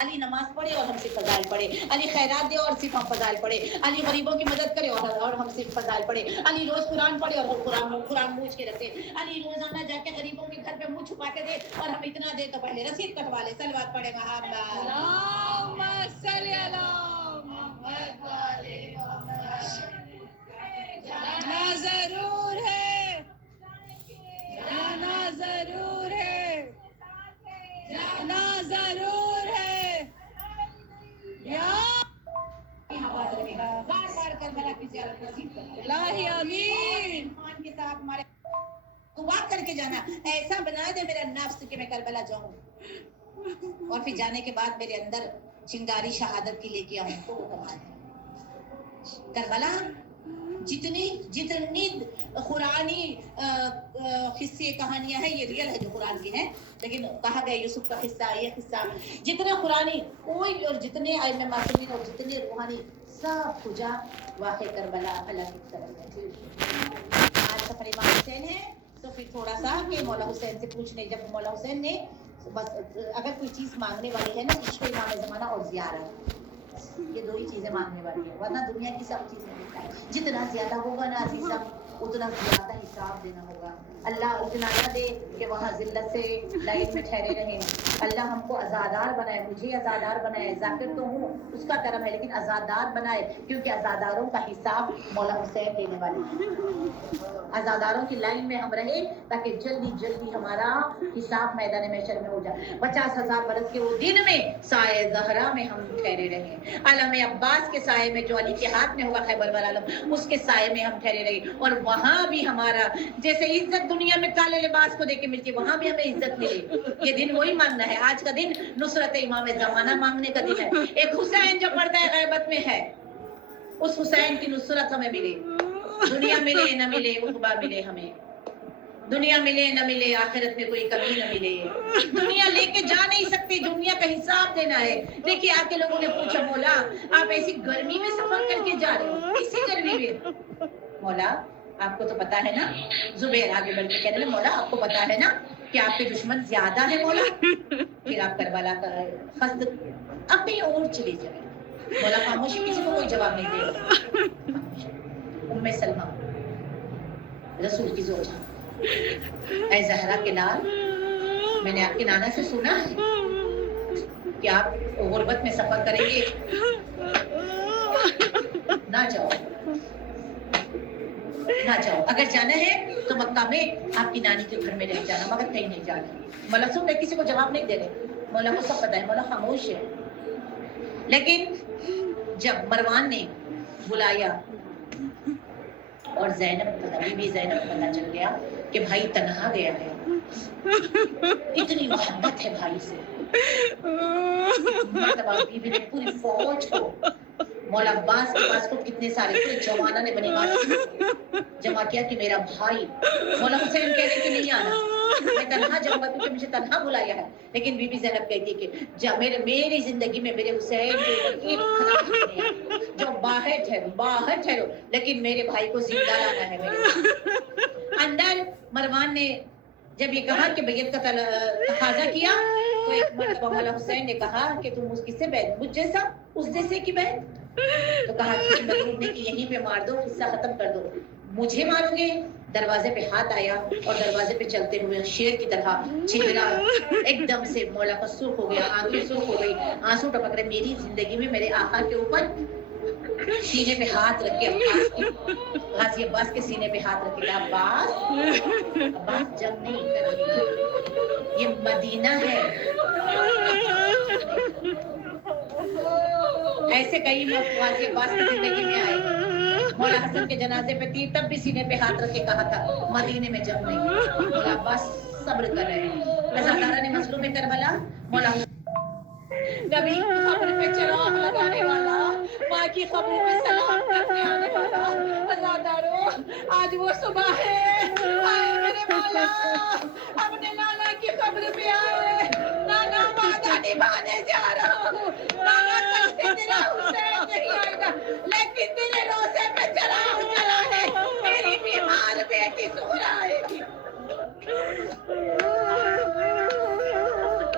علی نماز پڑھے اور ہم سے فضائل پڑھے، علی خیرات دے اور صرف ہم فضائل پڑھے، علی غریبوں کی مدد کرے اور ہم صرف فضائل پڑھے، علی روز قرآن پڑھے اور قرآن مونچھ کے رکھے، علی روزانہ جا کے غریبوں کے گھر پہ منہ چھپا کے دے اور ہم اتنا دے تو پہلے رسید کٹوا لے۔ صلوات پڑھے محمد اللہم صلی علی محمد والے محمد۔ جانا ضرور ہے، جانا ضرور ہے، جانا ضرور ہے یا بار بار کربلا کی زیارت نصیب کر الہی آمین۔ ایمان کے ساتھ ہمارے دعا کر کے جانا، ایسا بنا دے میرا نفس کہ میں کربلا جاؤں اور پھر جانے کے بعد میرے اندر چنگاری شہادت کی لے کے آؤں تو وہ کمال ہے۔ کربلا جتنی قرآنی قصے کہانیاں ہیں یہ ریئل ہے جو قرآن کی ہیں، لیکن کہا گیا یوسف کا قصہ یہ قصہ جتنے قرآنی کوئی اور جتنے علم معصومین اور جتنے روحانی سب کجا واقع کربلا اللہ کی طرف ہے۔ آج سفر امام حسین ہے تو پھر تھوڑا سا کہ مولا حسین سے پوچھنے، جب مولا حسین نے بس اگر کوئی چیز مانگنے والی ہے نا عشق امام زمانہ اور زیارت، یہ دو ہی چیزیں مانگنے والی ہے، ورنہ دنیا کی سب چیزیں دیتا ہے۔ جتنا زیادہ ہوگا نا عزیزہ اتنا زیادہ حساب دینا ہوگا۔ اللہ اتنا نہ دے کہ وہاں ذلت سے لائن میں ٹھہرے رہیں۔ اللہ ہم کو آزادار بنائے، مجھے آزادار بنائے، ذاکر تو ہوں اس کا کرم ہے، لیکن آزادار بنائے، کیونکہ آزاداروں کا حساب مولا حسین دینے والے ہیں۔ آزاداروں کی لائن میں ہم رہے تاکہ جلدی جلدی ہمارا حساب میدان محشر میں ہو جائے۔ 50,000 برس کے وہ دن میں سائے زہرا میں ہم ٹھہرے رہے، علم عباس کے سائے میں جو علی کے ہاتھ میں ہوگا خیبر والعالم اس کے سائے میں ہم ٹھہرے رہے، اور وہاں بھی ہمارا جیسے عزت دنیا میں کالے لباس کو دے کے ملتی ہے وہاں بھی ہمیں عزت ملے۔ یہ دن وہی مانگنا ہے۔ آج کا دن نصرت امام زمانہ مانگنے کا دن ہے۔ ایک حسین جو پردہ غیبت میں ہے اس حسین کی نصرت ہمیں ملے، دنیا ملے نہ ملے عقبہ ملے، ہمیں دنیا ملے نہ ملے آخرت میں کوئی کمی نہ ملے۔ دنیا لے کے جا نہیں سکتی، دنیا کا حساب دینا ہے۔ دیکھیے آ کے لوگوں نے پوچھا مولا آپ ایسی گرمی میں سفر کر کے جا رہے ہو، اسی گرمی میں؟ مولا آپ کو تو پتا ہے نا، زبیر آگے بڑھ کے کہنے لگے مولا آپ کو پتا ہے نا کہ آپ کے دشمن زیادہ ہے مولا، پھر آپ کربلا کا قصد اب کہیں اور چلے جائیں۔ مولا خاموشی، کسی کو کوئی جواب نہیں دے۔ ام سلمہ رسول کی زوجہ، اے زہرا کے لال، میں نے آپ کے نانا سے سنا ہے کہ آپ غربت میں سفر کریں گے، نہ جاؤ نہ جاؤ، اگر جانا ہے تو مکہ میں آپ کی نانی کے گھر میں رہ جانا، مگر کہیں نہیں جانا۔ مولا سن رہے، کسی کو جواب نہیں دے رہے، مولا کو سب پتا ہے، مولا خاموش ہے۔ لیکن جب مروان نے بلایا اور زینب بی زینب کو پتا چل گیا کہ بھائی تنہا گیا ہے، اتنی محبت ہے بھائی سے، مرتبہ بی بی نے پوری فوج کو، مولا عباس کے پاس کو کتنے سارے پورے جوانہ نے بنی بات جمع کیا کہ میرا بھائی، مولا حسین کہہ رہے کہ نہیں آنا، میں تنہا جاؤں گا کیونکہ مجھے تنہا بلایا ہے، لیکن بی بی زینب کہتی ہے کہ میری زندگی میں میرے حسین کے ایک خراب نہیں ہے، جو باہر ٹھہرو لیکن میرے بھائی کو زندہ لانا ہے میرے اندر۔ مروان نے جب یہ کہا کہ بیعت کا تقاضا کیا تو ایک مرتبہ مولا حسین نے کہا کہ تم اس کس سے بیعت، مجھ جیسا اس جیسے کی بیعت؟ تو کہا کہ مطلوب نے کہ یہیں پہ مار دو، قصہ ختم کر دو، مجھے مارو گے؟ دروازے پہ ہاتھ آیا اور دروازے پہ چلتے ہوئے شیر کی طرح چہرہ ایک دم سے مولا کا سرخ ہو گیا، آنکھیں سرخ ہو گئی، آنسو ٹپک رہے۔ میری زندگی میں میرے آقا کے اوپر سینے پہ ہاتھ رکھ کے غازی عباس کے سینے پہ ہاتھ رکھ کے عباس جنگ نہیں کرے، یہ مدینہ ہے۔ ایسے کئی لوگ غازی عباس کی زندگی میں آئے، مولا حسن کے جنازے پہ تیر تب بھی سینے پہ ہاتھ رکھ کے کہا تھا مدینے میں جنگ نہیں۔ مولا عباس صبر کر رہے ہیں۔ رضاکارہ نے مظلوم کربلا مولا نبی کی قبر پہ چراغ لگانے والا، ماں کی قبر پہ سلام کرنے آنے والا، عزادارو آج وہ صبح ہے، آئے میرے مولا اپنے نانا کی قبر پہ آئے، نانا وعدہ نبھانے جا رہا ہوں، نانا کل سے تیرا حسین نہیں آئے گا لیکن تیرے روزے پہ چراغ جلا ہے، میری بیمار بیٹی زہرا آئے گی۔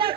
10